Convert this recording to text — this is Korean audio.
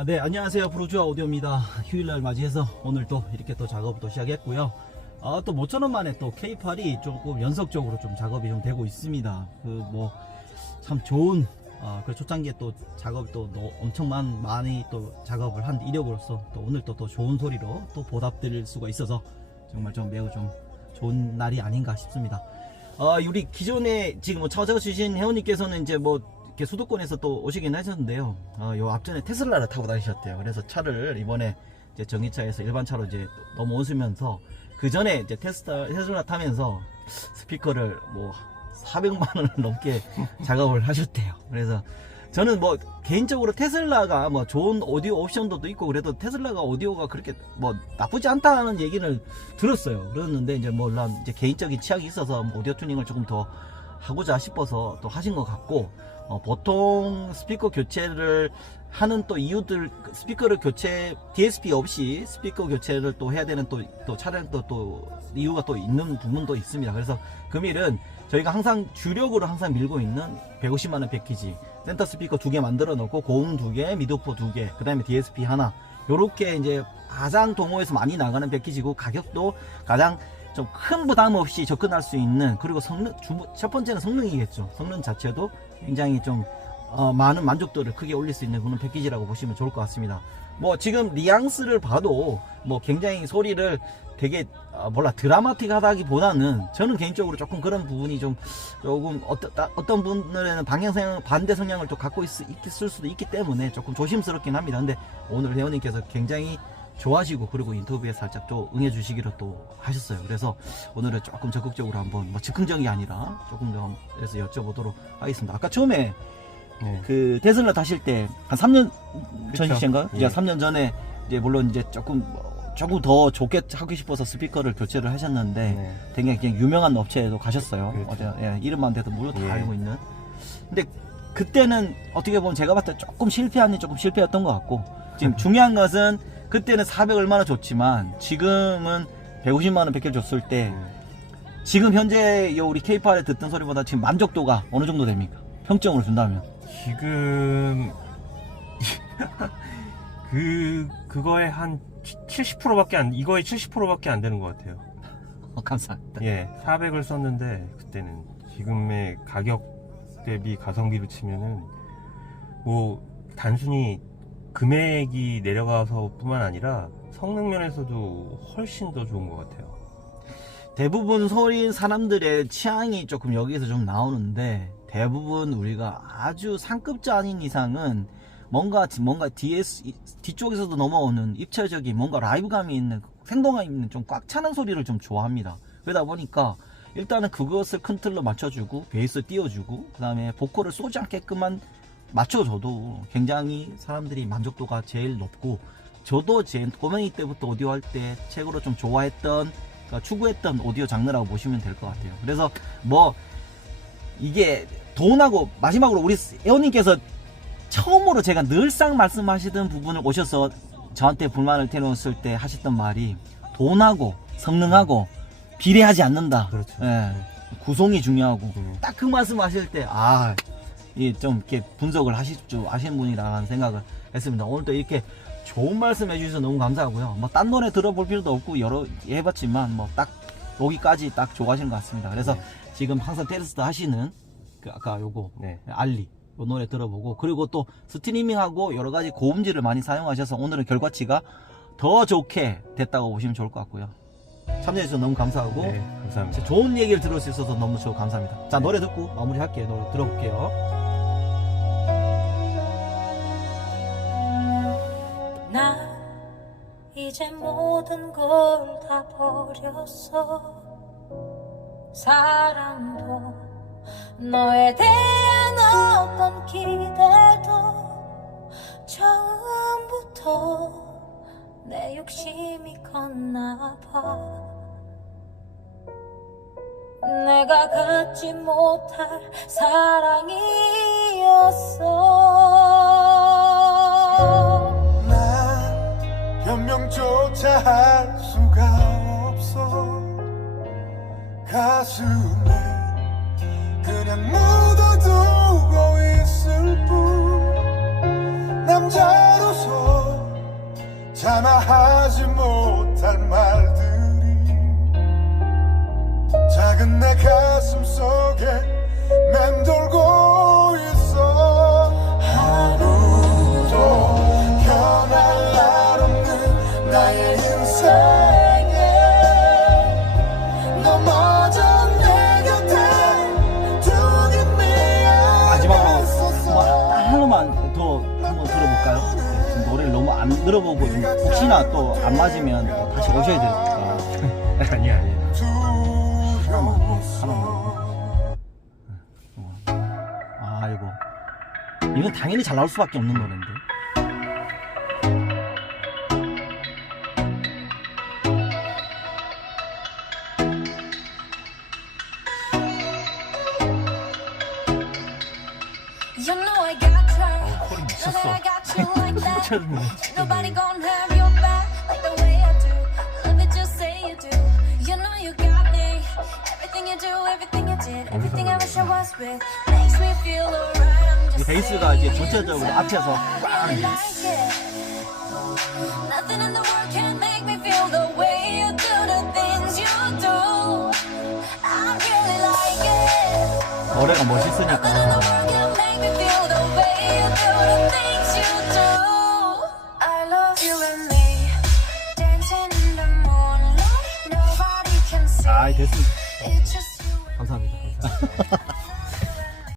아, 네, 안녕하세요. 브루주아 오디오입니다. 휴일날 맞이해서 오늘 또 이렇게 또 작업을 또 시작했고요. 아, 또 모처럼 만에 또 K8이 조금 연속적으로 좀 작업이 좀 되고 있습니다. 그 뭐, 참 좋은, 아, 그 초창기에 또 작업이 또 너- 엄청 많, 많이 또 작업을 한 이력으로서 또 오늘 또, 또 좋은 소리로 또 보답드릴 수가 있어서 정말 좀 매우 좀 좋은 날이 아닌가 싶습니다. 어, 우리 기존에 지금 뭐 찾아주신 회원님께서는 이제 뭐 수도권에서 또 오시긴 하셨는데요. 어, 요 앞전에 테슬라를 타고 다니셨대요. 그래서 차를 이번에 이제 전기차에서 일반 차로 이제 넘어오시면서 그 전에 이제 테스타, 테슬라 타면서 스피커를 뭐 400만 원을 넘게 작업을 하셨대요. 그래서 저는 뭐 개인적으로 테슬라가 뭐 좋은 오디오 옵션도 있고 그래도 테슬라가 오디오가 그렇게 뭐 나쁘지 않다는 얘기를 들었어요. 그랬는데 이제 뭐 물론 이제 개인적인 취향이 있어서 뭐 오디오 튜닝을 조금 더 하고자 싶어서 또 하신 것 같고 어, 보통 스피커 교체를 하는 또 이유들 스피커를 교체 DSP 없이 스피커 교체를 또 해야 되는 또, 또 차량 또, 또 이유가 또 있는 부분도 있습니다. 그래서 금일은 저희가 항상 주력으로 항상 밀고 있는 150만 원 패키지 센터 스피커 두 개 만들어 놓고 고음 두 개, 미드오프 두 개, 그다음에 DSP 하나 요렇게 이제 가장 동호에서 많이 나가는 패키지고 가격도 가장 좀 큰 부담 없이 접근할 수 있는 그리고 성능 주, 첫 번째는 성능이겠죠. 성능 자체도 굉장히 좀 어, 많은 만족도를 크게 올릴 수 있는 그런 패키지라고 보시면 좋을 것 같습니다. 뭐 지금 리앙스를 봐도 뭐 굉장히 소리를 되게 어, 몰라 드라마틱하다기보다는 저는 개인적으로 조금 그런 부분이 좀 조금 어떤 따- 어떤 분들에는 방향 성향 반대 성향을 좀 갖고 있, 있을 수도 있기 때문에 조금 조심스럽긴 합니다. 근데 오늘 회원님께서 굉장히 좋아하시고 그리고 인터뷰에 살짝 또 응해주시기로 또 하셨어요. 그래서 오늘은 조금 적극적으로 한번 뭐 즉흥적이 아니라 조금 더 그래서 여쭤보도록 하겠습니다. 아까 처음에 네. 그 테슬라 타실 때 한 3년 그쵸. 전이신가요? 예. 이제 3년 전에 이제 물론 이제 조금 뭐 조금 더 좋게 하고 싶어서 스피커를 교체를 하셨는데 네. 되게 그냥 유명한 업체에도 가셨어요. 그렇죠. 어제 예, 이름만 대도 무료 다 예. 알고 있는. 근데 그때는 어떻게 보면 제가 봤을 때 조금 실패한 일 조금 실패였던 것 같고 지금 중요한 것은 그때는 400 얼마나 줬지만 지금은 150만 원 백혈 줬을 때 지금 현재 요 우리 K8에 듣던 소리보다 지금 만족도가 어느 정도 됩니까? 평점을 준다면. 지금 그 그거에 한 70%밖에 안 이거에 70%밖에 안 되는 것 같아요. 어, 감사합니다. 예, 400을 썼는데 그때는 지금의 가격 대비 가성비로 치면은 뭐 단순히 금액이 내려가서 뿐만 아니라 성능 면에서도 훨씬 더 좋은 것 같아요. 대부분 소리 사람들의 취향이 조금 여기서 좀 나오는데 대부분 우리가 아주 상급자 아닌 이상은 뭔가 뭔가 DS 뒤쪽에서도 넘어오는 입체적인 뭔가 라이브감이 있는 생동감 있는 좀 꽉 차는 소리를 좀 좋아합니다. 그러다 보니까 일단은 그것을 큰 틀로 맞춰주고 베이스 띄워주고 그 다음에 보컬을 쏘지 않게끔만 맞춰줘도 굉장히 사람들이 만족도가 제일 높고 저도 제 꼬맹이 때부터 오디오 할때 최고로 좀 좋아했던 그러니까 추구했던 오디오 장르라고 보시면 될 것 같아요. 그래서 뭐 이게 돈하고 마지막으로 우리 회원님께서 처음으로 제가 늘상 말씀하시던 부분을 오셔서 저한테 불만을 태놓았을 때 하셨던 말이 돈하고 성능하고 비례하지 않는다. 그렇죠. 예. 구성이 중요하고 음. 딱그 말씀 하실 때 아, 이 좀 이렇게 분석을 하실 줄 아시는 분이라는 생각을 했습니다. 오늘 또 이렇게 좋은 말씀 해주셔서 너무 감사하고요. 뭐 딴 노래 들어볼 필요도 없고 여러 해봤지만 뭐 딱 여기까지 딱 좋아하시는 것 같습니다. 그래서 네. 지금 항상 테스트 하시는 그 아까 요거 네. 알리 요 노래 들어보고 그리고 또 스트리밍하고 여러 가지 고음질을 많이 사용하셔서 오늘은 결과치가 더 좋게 됐다고 보시면 좋을 것 같고요. 참여해주셔서 너무 감사하고 네, 감사합니다. 좋은 얘기를 들을 수 있어서 너무 저 감사합니다. 자 노래 듣고 마무리할게요. 노래 들어볼게요. 이제 모든 걸 다 버렸어. 사랑도 너에 대한 어떤 기대도 처음부터 내 욕심이 컸나 봐. 내가 갖지 못할 사랑이었어 들어보고 좀 혹시나 또 안 맞으면 또 다시 오셔야 되니까 아니야 아니야. 하나만 하나만 아이고 이건 당연히 잘 나올 수밖에 없는 노래인데 You know I got you. 소리 Know that I 미쳤어. Got you like that. 미쳤네. Nobody gonna have your back like the way I do. Love it, just say you do. You know you got me. Everything you do, everything you did, everything I wish I was with makes me feel alright. I'm 이 just 베이스가 이제 saying. 전체적으로 앞에서 I really like it. Nothing in the world can make me feel the way you do the things you do. I really like it. 노래가 Nothing in the 멋있으니까 world can 됐습니다 감사합니다 me.